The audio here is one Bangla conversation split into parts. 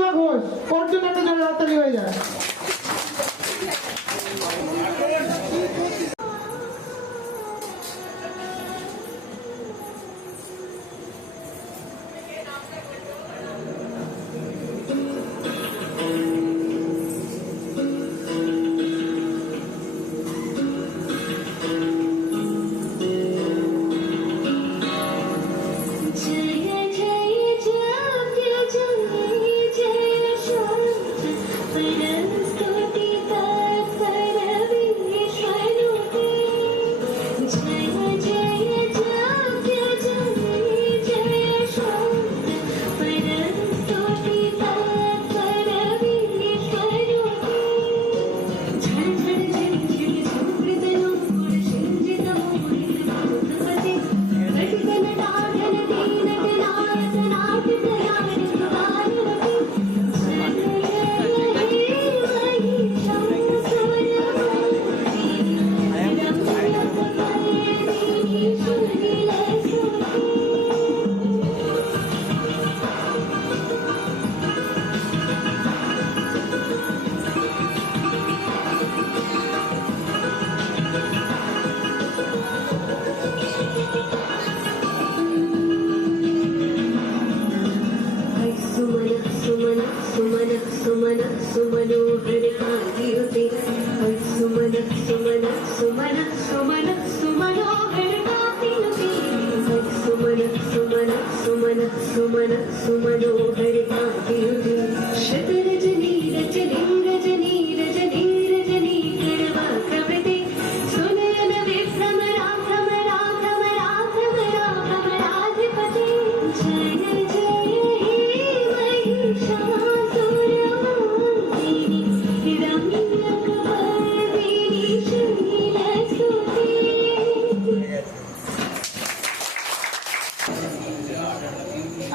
পূর্ণিমা ঘোষ, ওর জন্য একটা জোরে হাততালি হয়ে যায়। सुमनोहर कांतियुते सुमन सुमन सुमन सुमन सुमनोहर कांतियुते सुमन सुमन सुमन सुमन सुमनोहर कांतियुते शतरजनी रजनी रजनी रजनी रजनी करवा कवते सुनयन विभ्रमरा भ्रमरा भ्रमरा भ्रमरा भ्रमराधिपते जय जय हे महिषासुर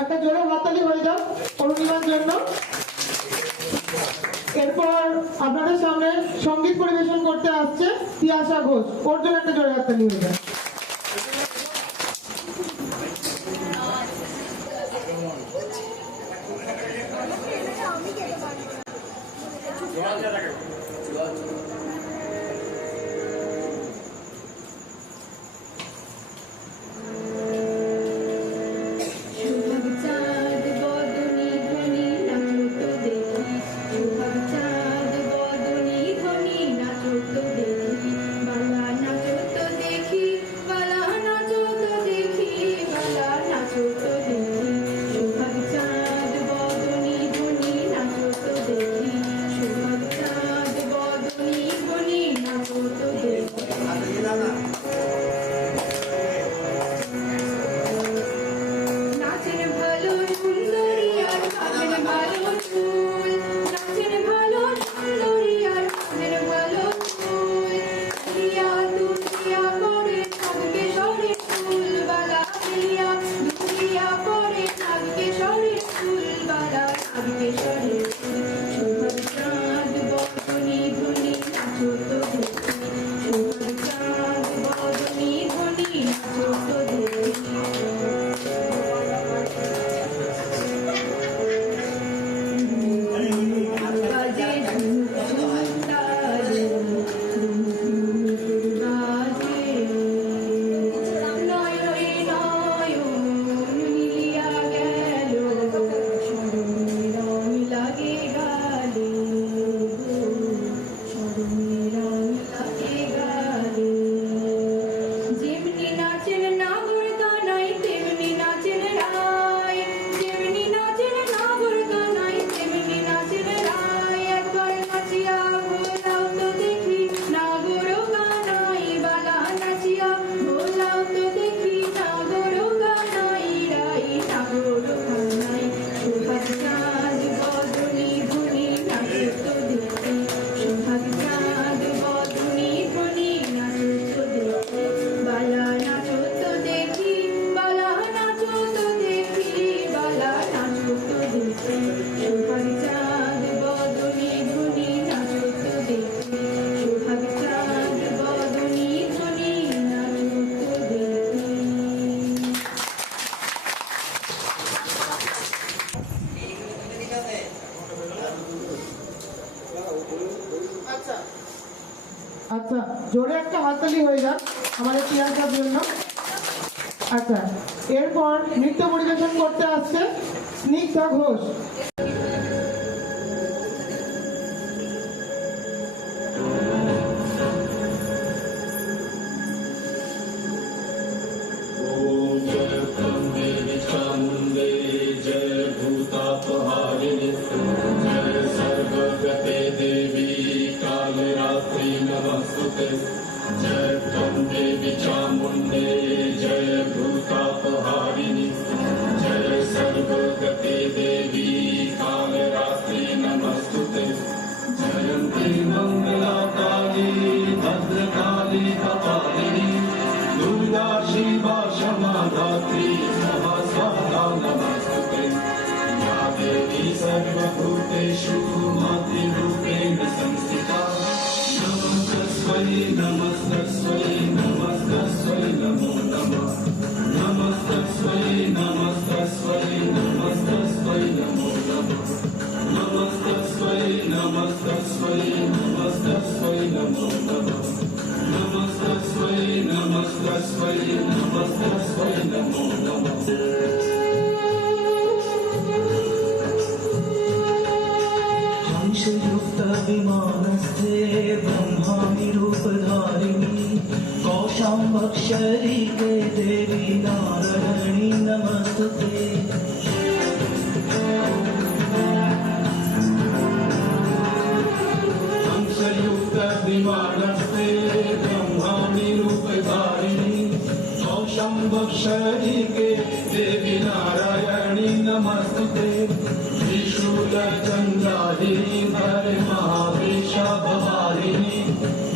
একটা জোরে হাততালি হয়ে যাও পূর্ণিমার জন্য। এরপর আপনাদের সামনে সঙ্গীত পরিবেশন করতে আসছে তিয়াশা ঘোষ, ওর জন্য একটা জোরে হাততালি হয়ে যায়। सुहाग चाँद बदनी হাততালি হয়ে যাক আমাদের তিয়াসার জন্য। আচ্ছা, এরপর নৃত্য পরিবেশন করতে আসছে স্নিগ্ধা ঘোষ। ओम जय ब्रह्मे चामुंडे जय भूतापहारिणे जय सर्वगते देवी कालरात्रि नमस्तुते जय ब्रह्मे चामुंडे जय भूतापहारिणे जय सर्वगते देवी कालरात्रि नमस्तुते जयन्ती मंगला काली भद्रकाली कपालिनी दुर्गा शिवा क्षमा धात्री सहस्रदा नमस्ते या देवी सर्वभूतेषु मातृरूपेण संस्थिता नमस्तस्मै नमस्तस्मै नमस्तस्मै नमो नमः नमस्तस्मै नमस्तस्मै नमस्तस्मै नमो नमः नमस्तस्मै नमस्तस्मै नमस्तस्मै नमो नमः नमस्तस्मै नमस्तस्मै नमस्तस्मै नमो नमः हंसयुक्त विमानस्थे ब्रह्माणि रूपधारिणी कौशाम्बक्षरीके देवी नारायणी नमस्तुते हंसयुक्त विमानस्ते ब्रह्माणि रूपधारिणी कौशम्बक्षरीके देवी नारायणी नमस्तुते त्रिशूलचन्द्राहिनी हरे महावृषा भवारिणी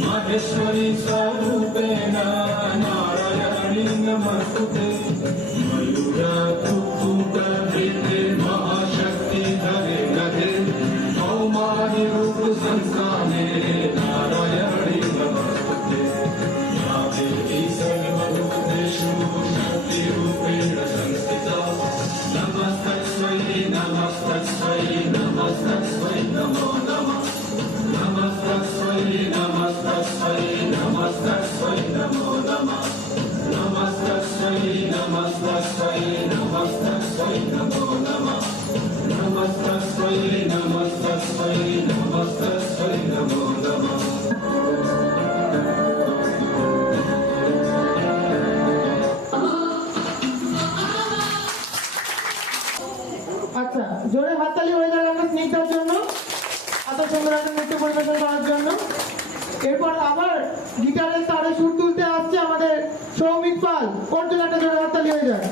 महेश्वरी स्वरूपेण नारायणी नमस्तुते मयूरकुक्कुटवृत्ते महाशक्ति धरे गधे कौमारी रूप संस्थाने नारायणी नमस्तुते या देवी सर्वभूतेषु शक्तिरूपेण संस्थिता नमस्तस्मै नमस्तस्मै नमस्तस्मै नमो नमः नमस्तस्मै नमस्तस्मै नमस्तस्मै नमो नमः नमस्तस्मै नमस्तस्मै नमस्तस्मै नमो नमः नमस्तस्मै नमस्तस्मै नमस्तस्मै नमो नमः আচ্ছা, জোরে হাততালি হয়ে যাবে আমরা স্নিগ্ধার জন্য, এত সুন্দর একটা নৃত্য পরিবেশন করার জন্য। এরপর আবার গিটারের তারে সুর তুলতে আসছে আমাদের সৌমিক পাল, ওর জন্য একটা জোরে হাততালি হয়ে যায়।